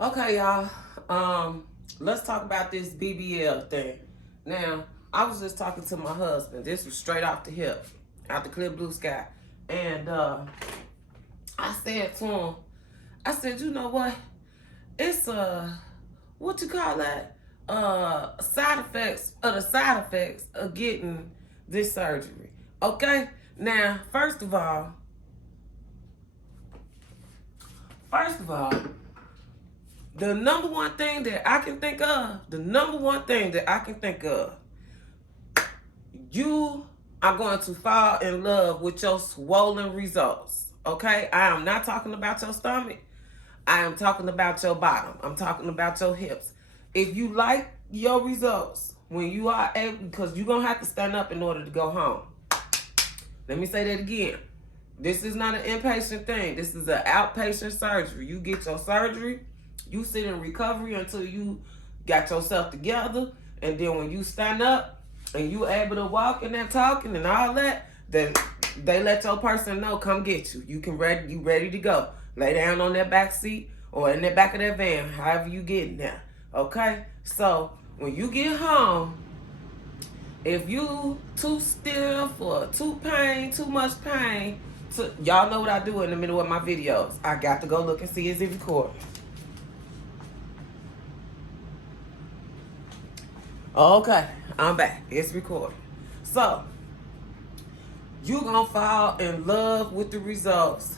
Okay, y'all. Let's talk about this BBL thing. Now, I was just talking to my husband. This was straight off the hip, out the clear blue sky. And I said to him, I said, you know what? It's what you call that? Side effects of getting this surgery. Okay? Now, first of all, the number one thing that I can think of, you are going to fall in love with your swollen results. Okay? I am not talking about your stomach. I am talking about your bottom. I'm talking about your hips. If you like your results when you are able, because you're going to have to stand up in order to go home. Let me say that again. This is not an inpatient thing. This is an outpatient surgery. You get your surgery, you sit in recovery until you got yourself together, and then when you stand up and you able to walk and talking and all that, then they let your person know, come get you. You ready to go. Lay down on that back seat or in the back of that van, however you get there. Okay? So when you get home, if you too stiff or too much pain, y'all know what I do in the middle of my videos. I got to go look and see is it recording. Okay, I'm back. It's recording. So, you're going to fall in love with the results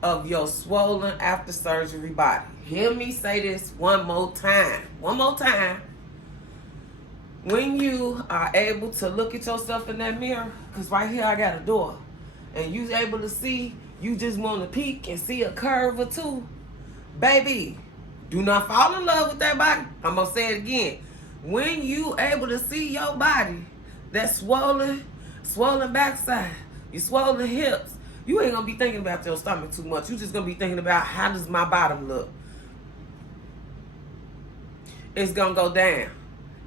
of your swollen after surgery body. Hear me say this one more time. When you are able to look at yourself in that mirror, because right here I got a door, and you able to see, you just want to peek and see a curve or two, baby, do not fall in love with that body. I'm going to say it again. When you able to see your body, that swollen backside, your swollen hips, you ain't going to be thinking about your stomach too much. You just going to be thinking about, how does my bottom look? It's going to go down.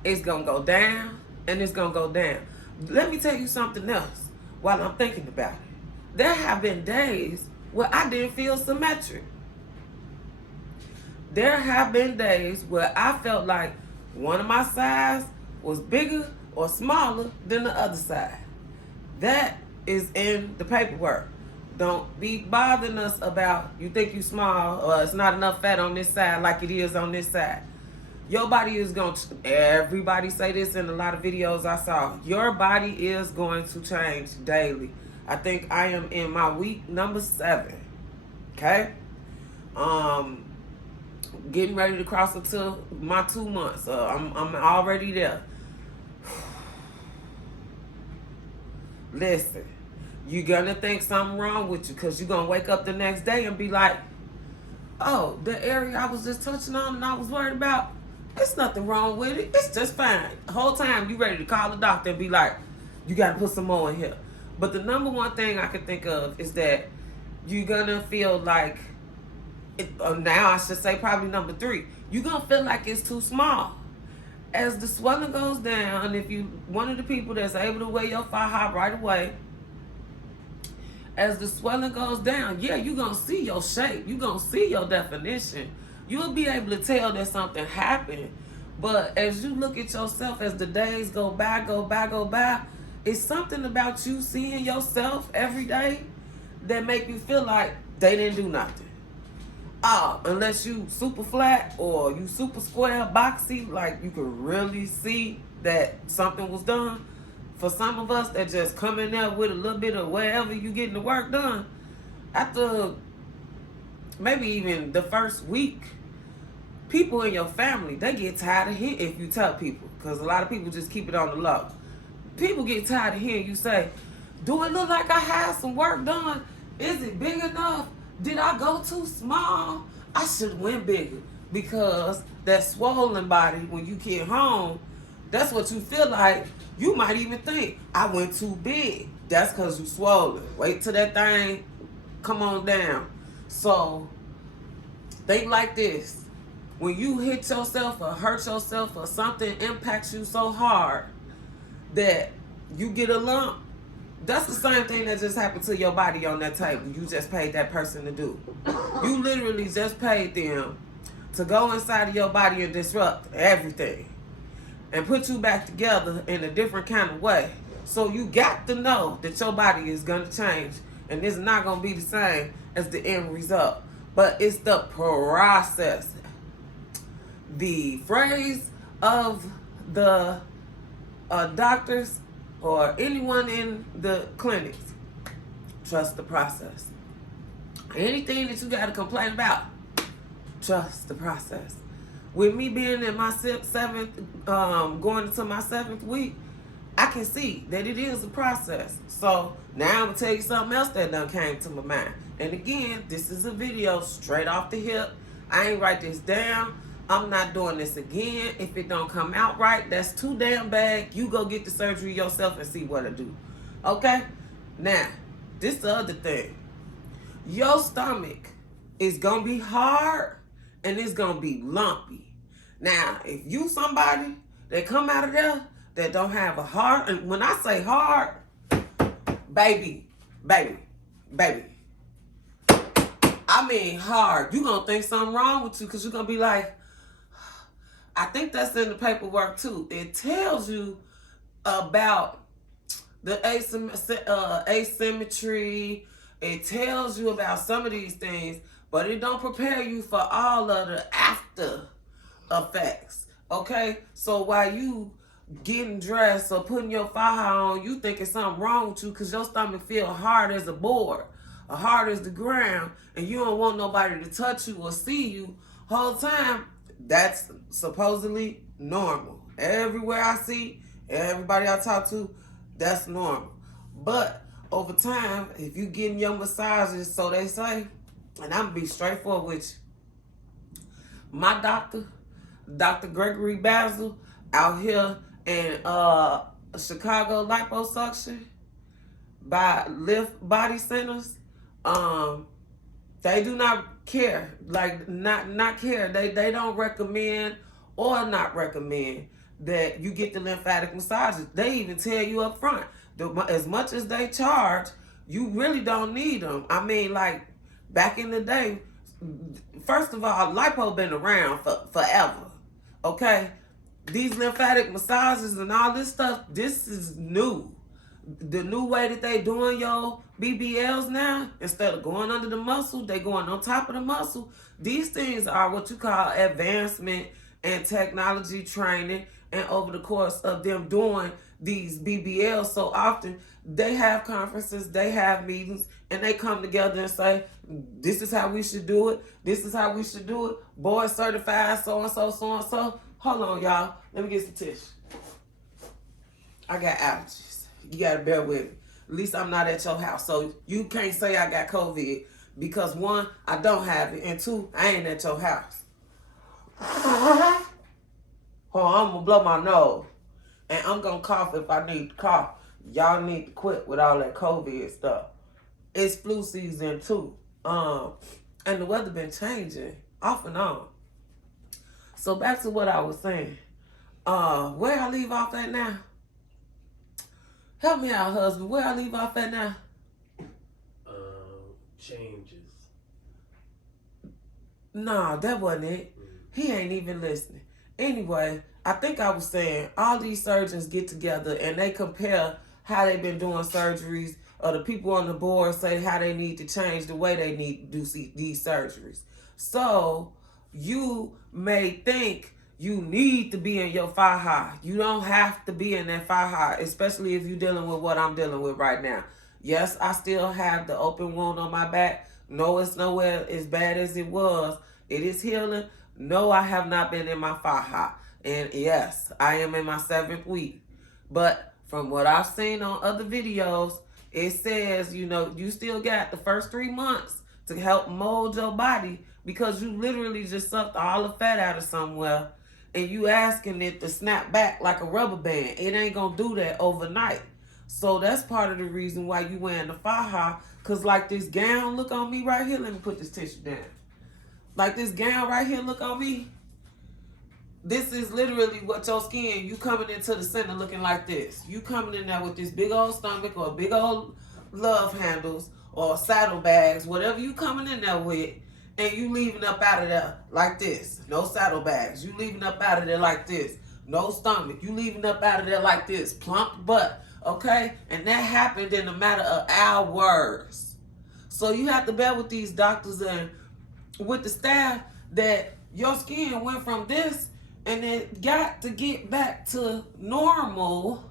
It's going to go down, and it's going to go down. Let me tell you something else while I'm thinking about it. There have been days where I didn't feel symmetric. There have been days where I felt like one of my sides was bigger or smaller than the other side. That is in the paperwork. Don't be bothering us about you think you small or it's not enough fat on this side like it is on this side. Your body is going to, everybody say this in a lot of videos I saw, your body is going to change daily. I think I am in my week number 7. Okay? Getting ready to cross into my 2 months. I'm already there. Listen, you're gonna think something wrong with you because you're gonna wake up the next day and be like, oh, the area I was just touching on and I was worried about, there's nothing wrong with it. It's just fine. The whole time you ready to call the doctor and be like, you gotta put some more in here. But the number one thing I can think of is that you're gonna feel like, now I should say probably number 3, you're gonna feel like it's too small. As the swelling goes down, if you one of the people that's able to wear your thigh high right away, as the swelling goes down, yeah, you're gonna see your shape, you're gonna see your definition. You'll be able to tell that something happened. But as you look at yourself as the days go by, it's something about you seeing yourself every day that make you feel like they didn't do nothing. Unless you super flat or you super square, boxy, like you could really see that something was done. For some of us that just come in there with a little bit of wherever you getting the work done, after maybe even the first week, people in your family, they get tired of hearing, if you tell people, because a lot of people just keep it on the low. People get tired of hearing you say, do it look like I had some work done? Is it big enough? Did I go too small? I should have went bigger. Because that swollen body, when you get home, that's what you feel like. You might even think, I went too big. That's because you swollen. Wait till that thing come on down. So, think like this. When you hit yourself or hurt yourself or something impacts you so hard that you get a lump, that's the same thing that just happened to your body on that table. You just paid that person to do. You literally just paid them to go inside of your body and disrupt everything and put you back together in a different kind of way. So you got to know that your body is going to change and it's not going to be the same as the end result. But it's the process. The phrase of the doctors or anyone in the clinics, trust the process. Anything that you got to complain about, trust the process. With me being in my going into my 7th week, I can see that it is a process. So now I'm going to tell you something else that done came to my mind. And again, this is a video straight off the hip. I ain't write this down. I'm not doing this again. If it don't come out right, that's too damn bad. You go get the surgery yourself and see what it do. Okay? Now, this the other thing. Your stomach is going to be hard and it's going to be lumpy. Now, if you somebody that come out of there that don't have a hard, and when I say hard, baby, I mean hard. You going to think something wrong with you because you're going to be like, I think that's in the paperwork too. It tells you about the asymmetry. It tells you about some of these things, but it don't prepare you for all of the after effects. Okay? So while you getting dressed or putting your faja on, you thinking something wrong with you because your stomach feel hard as a board, or hard as the ground, and you don't want nobody to touch you or see you whole time. That's supposedly normal. Everywhere I see, everybody I talk to, that's normal. But over time, if you getting your massages, so they say, and I'm gonna be straightforward with you. My doctor, Dr. DrBAZELL, out here in Chicago Liposuction by Lift Body Centers, they do not care, like not care. They don't recommend or not recommend that you get the lymphatic massages. They even tell you up front, as much as they charge, you really don't need them. I mean, like back in the day, first of all, lipo been around for forever. Okay, these lymphatic massages and all this stuff, this is new. The new way that they doing your BBLs now, instead of going under the muscle, they going on top of the muscle. These things are what you call advancement and technology training. And over the course of them doing these BBLs so often, they have conferences, they have meetings, and they come together and say, this is how we should do it. This is how we should do it. Board certified, so-and-so, so-and-so. Hold on, y'all. Let me get some tissue. I got allergies. You got to bear with me. At least I'm not at your house. So you can't say I got COVID because, one, I don't have it. And two, I ain't at your house. Hold on, I'm going to blow my nose. And I'm going to cough if I need to cough. Y'all need to quit with all that COVID stuff. It's flu season too. And the weather been changing off and on. So back to what I was saying. Where I leave off at now? Help me out, husband. Where I leave off at now? Changes. Nah, that wasn't it. He ain't even listening. Anyway, I think I was saying all these surgeons get together and they compare how they've been doing surgeries, or the people on the board say how they need to change the way they need to do these surgeries. So you may think you need to be in your faja. You don't have to be in that faja, especially if you're dealing with what I'm dealing with right now. Yes, I still have the open wound on my back. No, it's nowhere as bad as it was. It is healing. No, I have not been in my faja. And yes, I am in my 7th week. But from what I've seen on other videos, it says, you still got the first 3 months to help mold your body, because you literally just sucked all the fat out of somewhere and you asking it to snap back like a rubber band. It ain't gonna do that overnight. So that's part of the reason why you wearing the faja, because like this gown look on me right here. Let me put this tissue down. Like this gown right here look on me. This is literally what your skin, you coming into the center looking like this. You coming in there with this big old stomach or big old love handles or saddlebags, whatever you coming in there with, and you leaving up out of there like this. No saddlebags. You leaving up out of there like this. No stomach. You leaving up out of there like this. Plump butt. Okay? And that happened in a matter of hours. So you have to bear with these doctors and with the staff that your skin went from this and it got to get back to normal.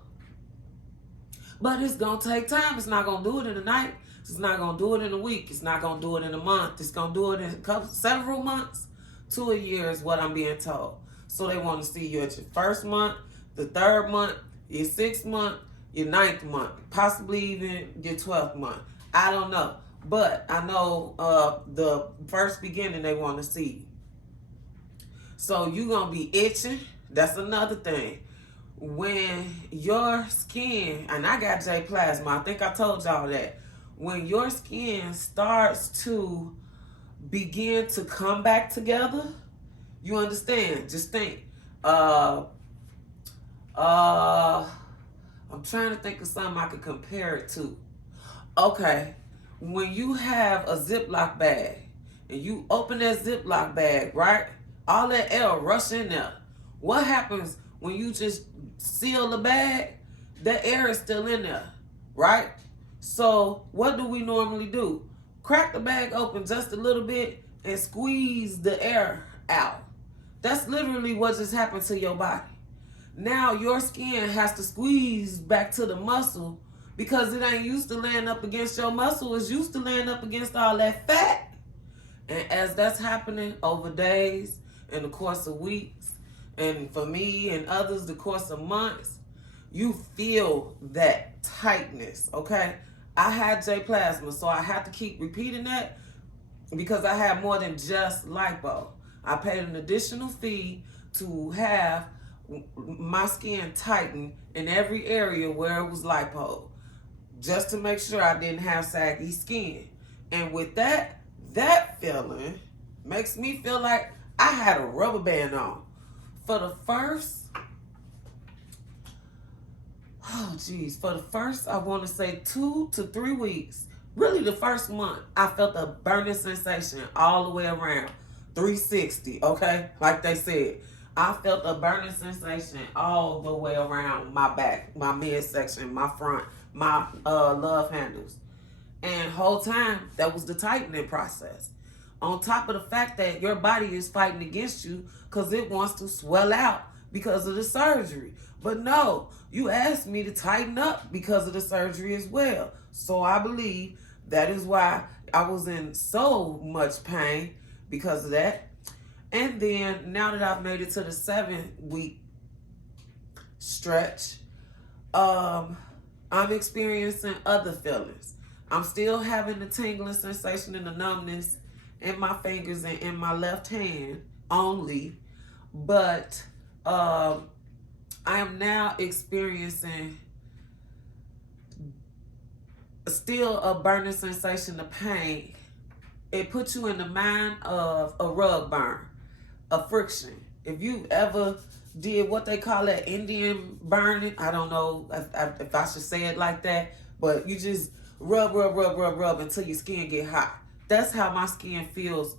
But it's going to take time. It's not going to do it in a night. It's not going to do it in a week. It's not going to do it in a month. It's going to do it in several months to a year is what I'm being told. So they want to see you at your first month, the third month, your 6th month, your 9th month, possibly even your 12th month. I don't know. But I know the first beginning they want to see you. So you're going to be itching. That's another thing. When your skin, and I got J plasma, I think I told y'all that. When your skin starts to begin to come back together, you understand? Just think. I'm trying to think of something I could compare it to. Okay, when you have a Ziploc bag and you open that Ziploc bag, right? All that air rush in there. What happens when you just seal the bag? The air is still in there, right? So what do we normally do? Crack the bag open just a little bit and squeeze the air out. That's literally what just happened to your body. Now your skin has to squeeze back to the muscle because it ain't used to laying up against your muscle. It's used to laying up against all that fat. And as that's happening over days, in the course of weeks, and for me and others, the course of months, you feel that tightness, okay? I had J plasma, so I have to keep repeating that because I had more than just lipo. I paid an additional fee to have my skin tighten in every area where it was lipo, just to make sure I didn't have saggy skin. And with that feeling makes me feel like I had a rubber band on. For the first, I want to say 2 to 3 weeks, really the first month, I felt a burning sensation all the way around, 360, okay? Like they said, I felt a burning sensation all the way around my back, my midsection, my front, my love handles. And whole time, that was the tightening process. On top of the fact that your body is fighting against you because it wants to swell out because of the surgery. But no, you asked me to tighten up because of the surgery as well. So I believe that is why I was in so much pain because of that. And then now that I've made it to the 7-week stretch, I'm experiencing other feelings. I'm still having the tingling sensation and the numbness in my fingers and in my left hand only, but I am now experiencing still a burning sensation of pain. It puts you in the mind of a rug burn, a friction. If you ever did what they call that Indian burning, I don't know if I should say it like that, but you just rub until your skin get hot. That's how my skin feels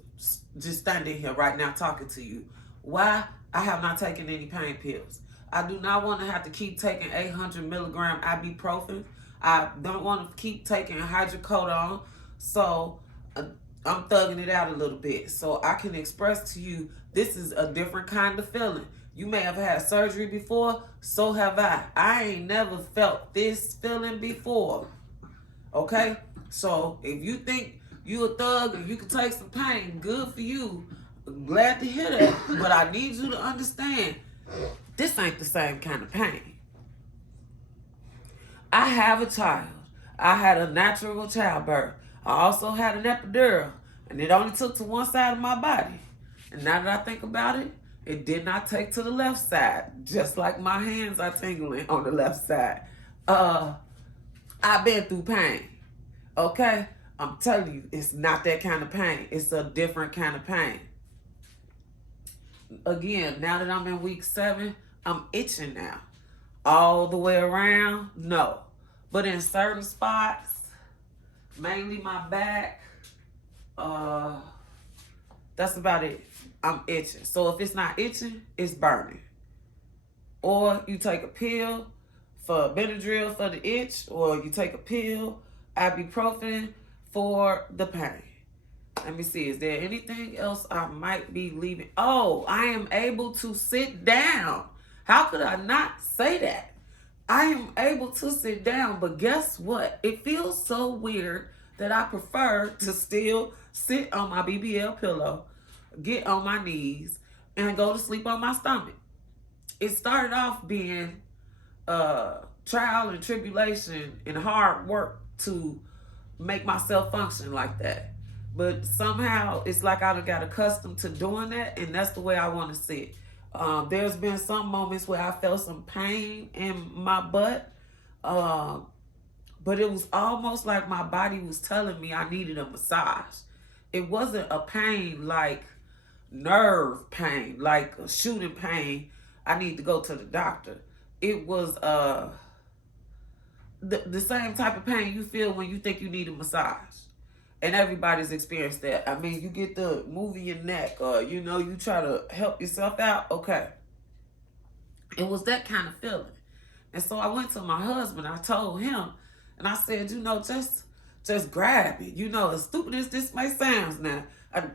just standing here right now talking to you. Why? I have not taken any pain pills. I do not want to have to keep taking 800 milligram ibuprofen. I don't want to keep taking hydrocodone. So I'm thugging it out a little bit so I can express to you this is a different kind of feeling. You may have had surgery before, so have I. I ain't never felt this feeling before. Okay? So if you think you a thug and you can take some pain, good for you. Glad to hear that. But I need you to understand, this ain't the same kind of pain. I have a child. I had a natural childbirth. I also had an epidural. And it only took to one side of my body. And now that I think about it, it did not take to the left side. Just like my hands are tingling on the left side. I've been through pain. Okay? I'm telling you, it's not that kind of pain. It's a different kind of pain. Again, now that I'm in week 7, I'm itching now. All the way around, no. But in certain spots, mainly my back, That's about it. I'm itching. So if it's not itching, it's burning. Or you take a pill for Benadryl for the itch, or you take a pill, ibuprofen for the pain. Let me see, is there anything else I might be leaving? Oh, I am able to sit down. How could I not say that? I am able to sit down, but guess what? It feels so weird that I prefer to still sit on my BBL pillow, get on my knees, and go to sleep on my stomach. It started off being trial and tribulation and hard work to make myself function like that. But somehow it's like I got accustomed to doing that, and that's the way I want to sit. There's been some moments where I felt some pain in my butt, but it was almost like my body was telling me I needed a massage. It wasn't a pain like nerve pain, like a shooting pain. I need to go to the doctor. It was the same type of pain you feel when you think you need a massage. And everybody's experienced that. I mean, you get the moving your neck, or you try to help yourself out. Okay. It was that kind of feeling. And so I went to my husband. I told him, and I said, just grab it. As stupid as this may sound now,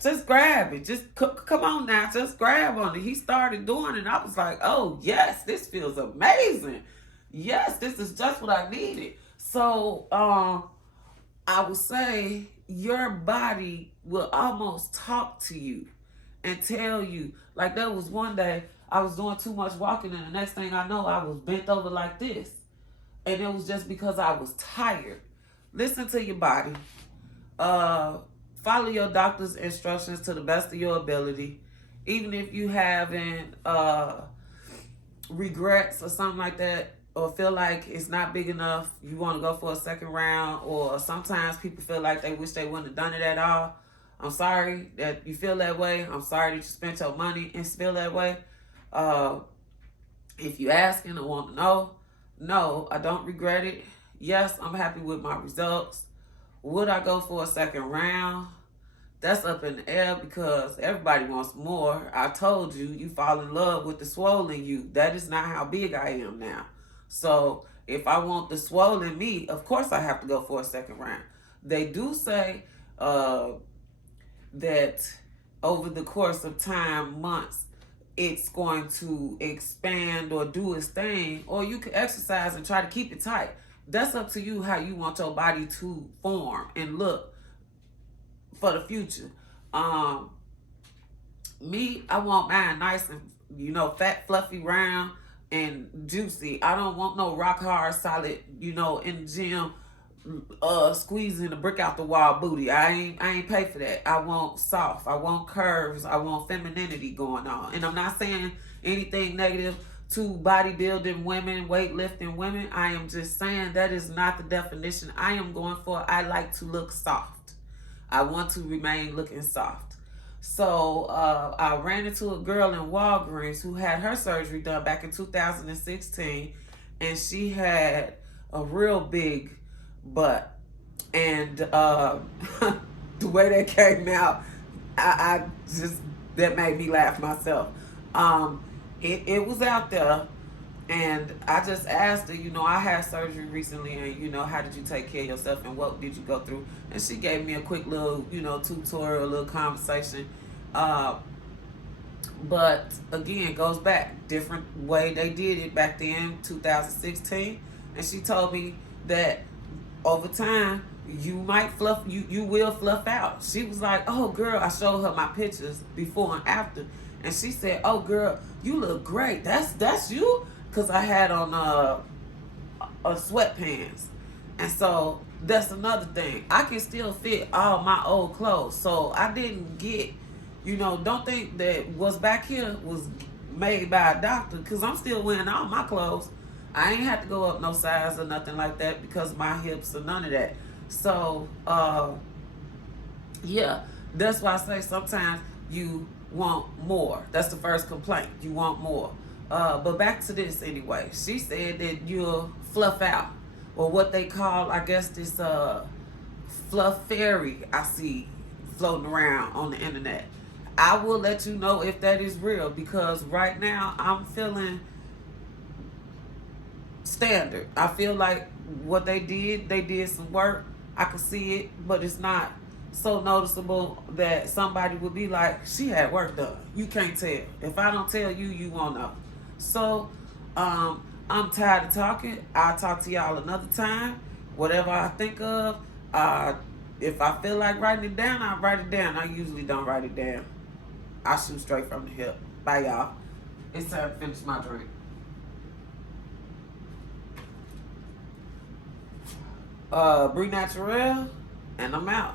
just grab it. Just come on now, just grab on it. He started doing it. I was like, oh, yes, this feels amazing. Yes, this is just what I needed. So I would say your body will almost talk to you and tell you. Like, there was one day I was doing too much walking, and the next thing I know, I was bent over like this. And it was just because I was tired. Listen to your body. Follow your doctor's instructions to the best of your ability. Even if you having regrets or something like that, or feel like it's not big enough, you want to go for a second round, or sometimes people feel like they wish they wouldn't have done it at all. I'm sorry that you feel that way. I'm sorry that you spent your money and feel that way. If you asking or want to know, no, I don't regret it. Yes, I'm happy with my results. Would I go for a second round? That's up in the air because everybody wants more. I told you, you fall in love with the swollen you. That is not how big I am now. So if I want the swollen me, of course I have to go for a second round. They do say that over the course of time, months, it's going to expand or do its thing, or you can exercise and try to keep it tight. That's up to you how you want your body to form and look for the future. Me, I want mine nice and, fat, fluffy, round, and juicy. I don't want no rock hard, solid, in the gym, squeezing the brick out the wall booty. I ain't pay for that. I want soft. I want curves. I want femininity going on. And I'm not saying anything negative to bodybuilding women, weightlifting women. I am just saying that is not the definition I am going for. I like to look soft. I want to remain looking soft. So I ran into a girl in Walgreens who had her surgery done back in 2016, and she had a real big butt. And the way that came out, I just, that made me laugh myself. It was out there, and I just asked her, I had surgery recently, and, how did you take care of yourself, and what did you go through? And she gave me a quick little, tutorial, a little conversation. But again, goes back, different way they did it back then, 2016. And she told me that over time, you might fluff, you will fluff out. She was like, oh girl, I showed her my pictures before and after. And she said, oh girl, you look great. That's you? Cause I had on sweatpants. And so that's another thing. I can still fit all my old clothes. So I didn't get, don't think that what's back here was made by a doctor, because I'm still wearing all my clothes. I ain't have to go up no size or nothing like that because of my hips or none of that. So, yeah, that's why I say sometimes you want more. That's the first complaint. You want more. But back to this anyway. She said that you'll fluff out, or what they call, I guess, this fluff fairy I see floating around on the internet. I will let you know if that is real, because right now I'm feeling standard. I feel like what they did some work. I can see it, but it's not so noticeable that somebody would be like, she had work done. You can't tell. If I don't tell you, you won't know. So I'm tired of talking. I'll talk to y'all another time. Whatever I think of, if I feel like writing it down, I'll write it down. I usually don't write it down. I shoot straight from the hip. Bye, y'all. It's time to finish my drink. Brie Naturel, and I'm out.